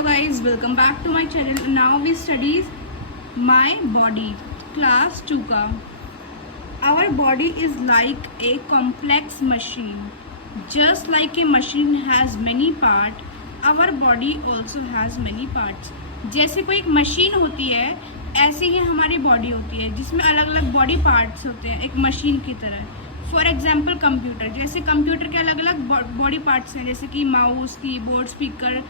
Hello guys, welcome back to my channel. Now we study my body, class 2 का. Our body is like a complex machine. Just like a machine has many parts, our body also has many parts. जैसे कोई एक machine होती है, ऐसे ही हमारी body होती है जिसमें अलग अलग बॉडी पार्ट्स होते हैं एक मशीन की तरह. फॉर एग्जाम्पल कंप्यूटर, जैसे कंप्यूटर के अलग अलग बॉडी पार्ट्स हैं जैसे कि माउस, कीबोर्ड, स्पीकर,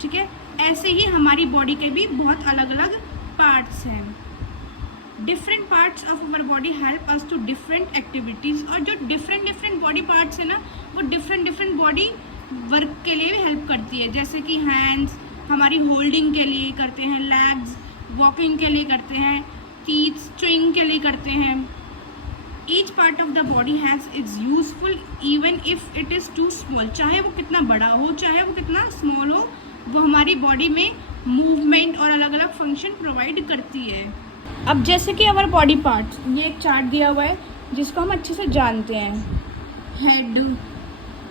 ठीक है. ऐसे ही हमारी बॉडी के भी बहुत अलग अलग पार्ट्स हैं. Different parts of our body help us to different activities. और जो डिफरेंट बॉडी पार्ट्स है ना, वो डिफरेंट बॉडी वर्क के लिए भी हेल्प करती है. जैसे कि हैंड्स हमारी होल्डिंग के लिए करते हैं, लेग्स वॉकिंग के लिए करते हैं, टीथ च्यूइंग के लिए करते हैं. Each part of the body has its useful even if it is too small. चाहे वो कितना बड़ा हो, चाहे वो कितना स्मॉल हो, वो हमारी बॉडी में मूवमेंट और अलग अलग फंक्शन प्रोवाइड करती है. अब जैसे कि अवर बॉडी पार्ट्स, ये एक चार्ट दिया हुआ है जिसको हम अच्छे से जानते हैं. Head,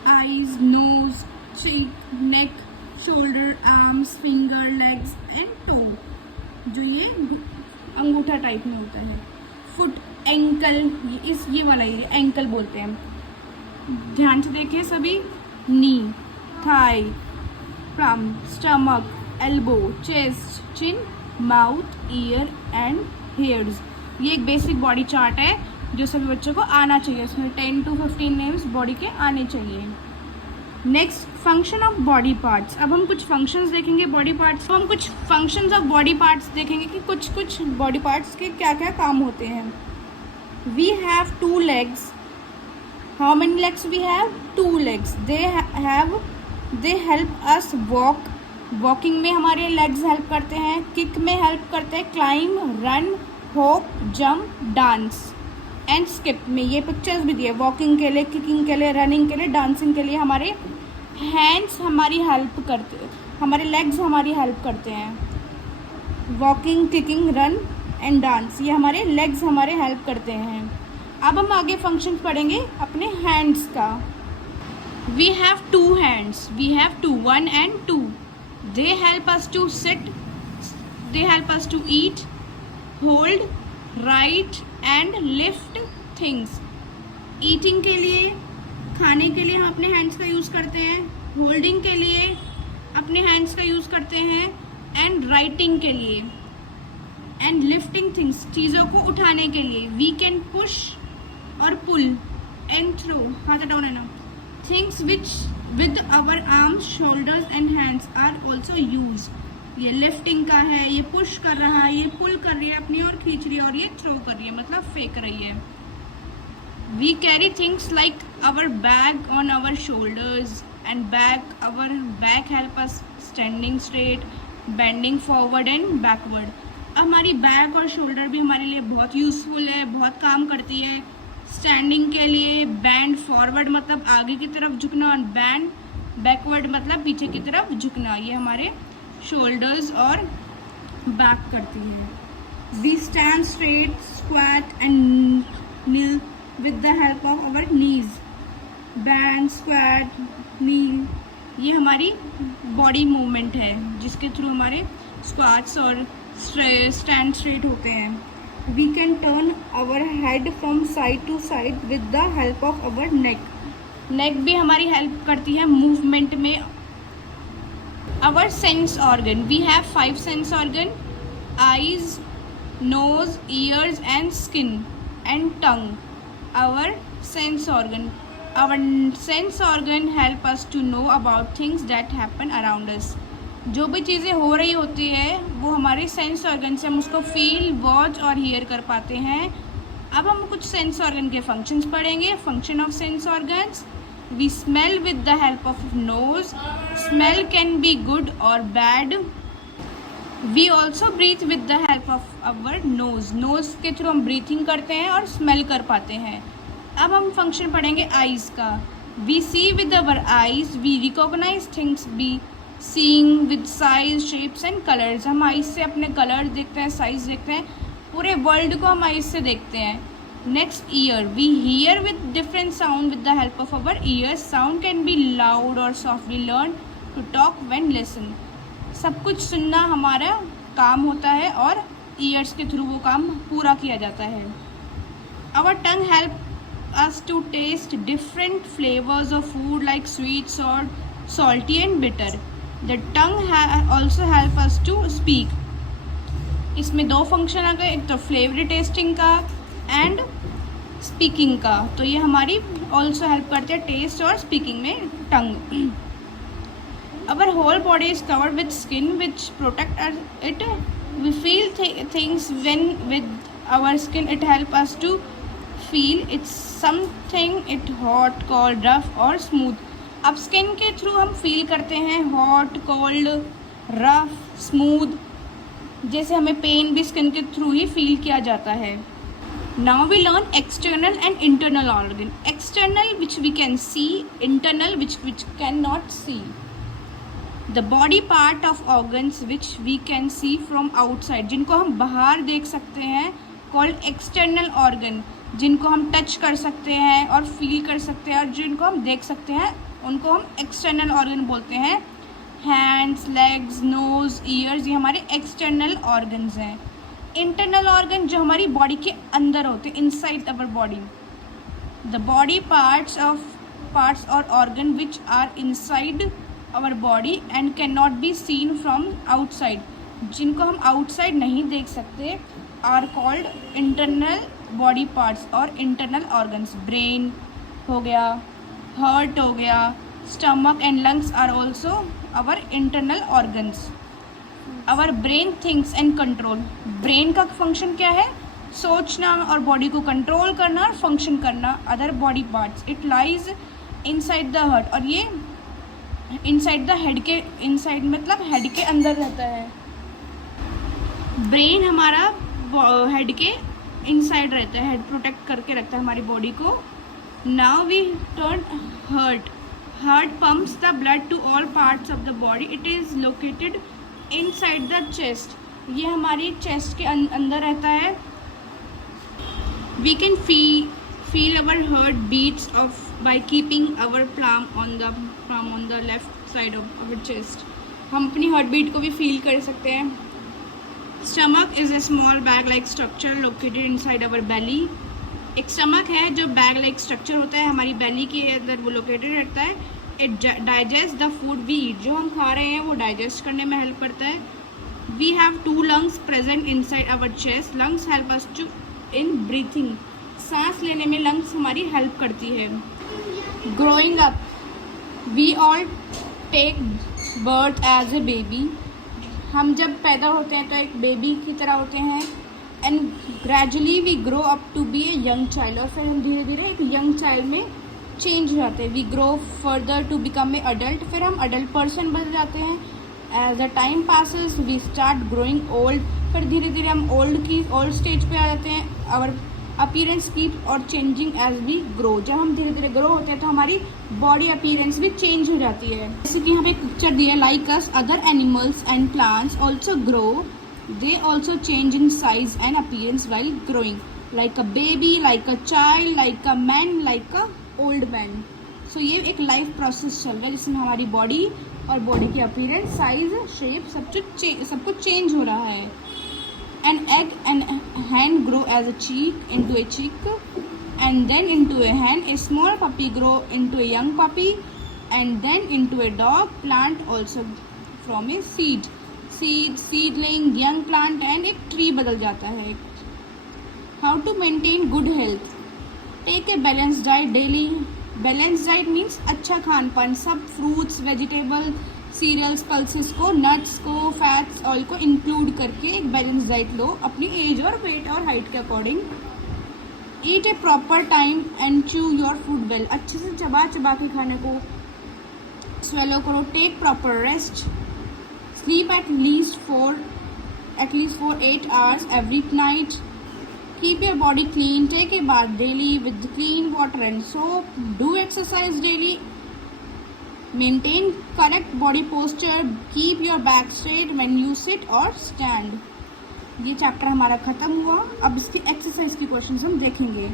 eyes, nose, cheek, neck, shoulder, arms, finger, legs and toe, जो ये अंगूठा टाइप में होता है. फुट, एंकल, ये वाला ये एंकल बोलते हैं. ध्यान से देखिए सभी. नी, Thai, palm, stomach, elbow, chest, chin, mouth, ear and hairs. ये एक बेसिक बॉडी चार्ट है जो सभी बच्चों को आना चाहिए. उसमें 10 to 15 नेम्स बॉडी के आने चाहिए. Next, function of body parts. अब हम कुछ फंक्शंस देखेंगे बॉडी पार्ट्स. तो हम कुछ फंक्शंस ऑफ बॉडी पार्ट्स देखेंगे कि कुछ बॉडी पार्ट्स के क्या क्या काम होते हैं. We have 2 legs. How many legs we have? 2 legs. They help us walk. Walking में हमारे लेग्स हेल्प करते हैं. किक में हेल्प करते हैं. Climb, run, hop, jump, dance and skip में ये पिक्चर्स भी दिए. वॉकिंग के लिए, किकिंग के लिए, रनिंग के लिए, डांसिंग के लिए हमारे हैंड्स हमारी हेल्प करते हैं, हमारे लेग्स हमारी हेल्प करते हैं. Walking, kicking, run and dance, ये हमारे लेग्स हमारे हेल्प करते हैं. अब हम आगे फंक्शन पढ़ेंगे अपने हैंड्स का. We have 2 hands. We have 2, 1 and 2. They help us to sit. They help us to eat, hold, write and lift things. Eating के लिए, खाने के लिए हम अपने हैंड्स का यूज़ करते हैं. होल्डिंग के लिए अपने हैंड्स का यूज़ करते हैं. एंड राइटिंग के लिए. एंड लिफ्टिंग थिंग्स, चीज़ों को उठाने के लिए. वी कैन पुश और पुल एंड थ्रो, हाथ हटाओ ना. Things which with our arms, shoulders and hands are also used. ये लिफ्टिंग का है, ये पुश कर रहा है, ये पुल कर रही है अपनी ओर खींच रही है, और ये थ्रो कर रही है मतलब फेंक रही है. We carry things like our bag on our shoulders and our back help us standing straight, bending forward and backward. हमारी बैक और शोल्डर भी हमारे लिए बहुत यूजफुल है, बहुत काम करती है. स्टैंडिंग के लिए बैंड फॉरवर्ड मतलब आगे की तरफ झुकना, और बैंड बैकवर्ड मतलब पीछे की तरफ झुकना. ये हमारे शोल्डर्स और बैक करती है. We stand straight, squat and kneel with the help of our knees. Bend, squat, kneel, ये हमारी बॉडी मूवमेंट है जिसके थ्रू हमारे स्क्वाट्स और स्टैंड स्ट्रेट होते हैं. We can turn our head from side to side with the help of our neck. नेक भी हमारी हेल्प करती है मूवमेंट में. Our sense organ. We have 5 sense organ: eyes, nose, ears and skin and tongue. Our sense organ. Our sense organ help us to know about things that happen around us. जो भी चीज़ें हो रही होती है वो हमारे सेंस ऑर्गन से हम उसको फील, वॉच और हियर कर पाते हैं. अब हम कुछ सेंस ऑर्गन के फंक्शंस पढ़ेंगे. Function of sense organs. We smell with the help of nose. Smell can be good और bad. We also breathe with the help of our nose. Nose के थ्रू हम ब्रीथिंग करते हैं और smell कर पाते हैं. अब हम फंक्शन पढ़ेंगे आइज़ का. We see with our eyes. We recognise things. Be seeing with size, shapes and colours. हम आइज से अपने कलर देखते हैं, साइज देखते हैं, पूरे वर्ल्ड को हम आइज से देखते हैं. Next, ear. We hear with different sound with the help of our ears. Sound can be loud और softly learn to talk when listen. सब कुछ सुनना हमारा काम होता है और ईयर्स के थ्रू वो काम पूरा किया जाता है। Our tongue help us to taste different flavors of food like sweet, salty and bitter. The tongue also help us to speak. इसमें दो फंक्शन आ गए, एक तो फ्लेवर टेस्टिंग का एंड स्पीकिंग का। तो ये हमारी ऑल्सो हेल्प करते हैं टेस्ट और स्पीकिंग में टंग। Our whole body is covered with skin which protect it. We feel things when with our skin. It help us to feel it's something it hot, cold, rough और smooth. अब skin के through हम feel करते हैं hot, cold, rough, smooth. जैसे हमें pen भी skin के थ्रू ही फील किया जाता है। Now we learn external and internal organ. External which we can see, internal which can not see. The body part of organs which we can see from outside, जिनको हम बाहर देख सकते हैं, कॉल्ड एक्सटर्नल ऑर्गन। जिनको हम touch कर सकते हैं और फील कर सकते हैं और जिनको हम देख सकते हैं उनको हम एक्सटर्नल ऑर्गन बोलते हैं। हैंड्स, लेग्स, नोज, ईयर्स, ये हमारे एक्सटर्नल ऑर्गन्स हैं। इंटरनल ऑर्गन जो हमारी बॉडी के अंदर होते हैं, inside our body. The body parts और organ which are inside our body and can not be seen from outside, जिनको हम आउटसाइड नहीं देख सकते, are called internal body parts और इंटरनल ऑर्गन्स। ब्रेन हो गया, हार्ट हो गया, stomach and lungs are also our internal organs. Our brain thinks and control. Brain का फंक्शन क्या है? सोचना और बॉडी को कंट्रोल करना और फंक्शन करना other body parts. It lies inside the heart, और ये इनसाइड द हेड के, इनसाइड मतलब हेड के अंदर रहता है। ब्रेन हमारा हेड के इनसाइड रहता है, हेड प्रोटेक्ट करके रखता है हमारी बॉडी को। Now we turn heart. Heart pumps the blood to all parts of the body. It is located inside the chest. ये हमारी चेस्ट के अंदर रहता है। We can feel our heart beats of by keeping our palm on the left side of our chest. हम अपनी heart beat को भी फील कर सकते हैं। Stomach is a small bag like structure located inside our belly. एक stomach है जो बैग लाइक स्ट्रक्चर होता है हमारी बेली के अंदर, वो लोकेटेड रहता है। It digest the food we eat. जो हम खा रहे हैं वो डाइजेस्ट करने में हेल्प करता है। We have 2 lungs present inside our chest. Lungs help us to in breathing. सांस लेने में लंग्स हमारी हेल्प करती है। Growing up, we all take birth as a baby. हम जब पैदा होते हैं तो एक बेबी की तरह होते हैं। And gradually we grow up to be a young child, और फिर हम धीरे धीरे एक यंग चाइल्ड में चेंज हो जाते हैं। We grow further to become a adult, फिर हम अडल्ट पर्सन बन जाते हैं। As the time passes we start growing old, फिर धीरे धीरे हम ओल्ड स्टेज पे आ जाते हैं। आवर अपीयरेंस कीप और चेंजिंग एज वी ग्रो। जब हम धीरे धीरे ग्रो होते हैं तो हमारी बॉडी अपीयरेंस भी चेंज हो जाती है। जैसे कि यहाँ पे एक पिक्चर दिया है, like us other animals and plants also grow, they also change in size and appearance while growing, like a baby, like a child, like a man, like a old man. So ये एक life process चल रहा है जिसमें हमारी body और body की appearance, size, shape सब कुछ चेंज हो रहा है। An egg and hen grow as a chick into a chick, and then into a hen. A small puppy grow into a young puppy, and then into a dog. Plant also from a seed, seedling, young plant, and एक tree बदल जाता है। How to maintain good health? Take a balanced diet daily. Balanced diet means अच्छा खान पान, सब fruits, vegetable, serials, pulses को, nuts को, fats, oil को इंक्लूड करके एक बैलेंस डाइट लो अपनी एज और वेट और हाइट के according. Eat a proper time and chew your food well. अच्छे से चबा के खाने को स्वेलो करो। Take proper rest. Sleep at least for 8 hours every night. Keep your body clean. Take a bath daily with clean water and soap. Do exercise daily. Maintain correct body posture. Keep your back straight when you sit or stand. ये chapter हमारा खत्म हुआ। अब इसकी exercise की questions हम देखेंगे।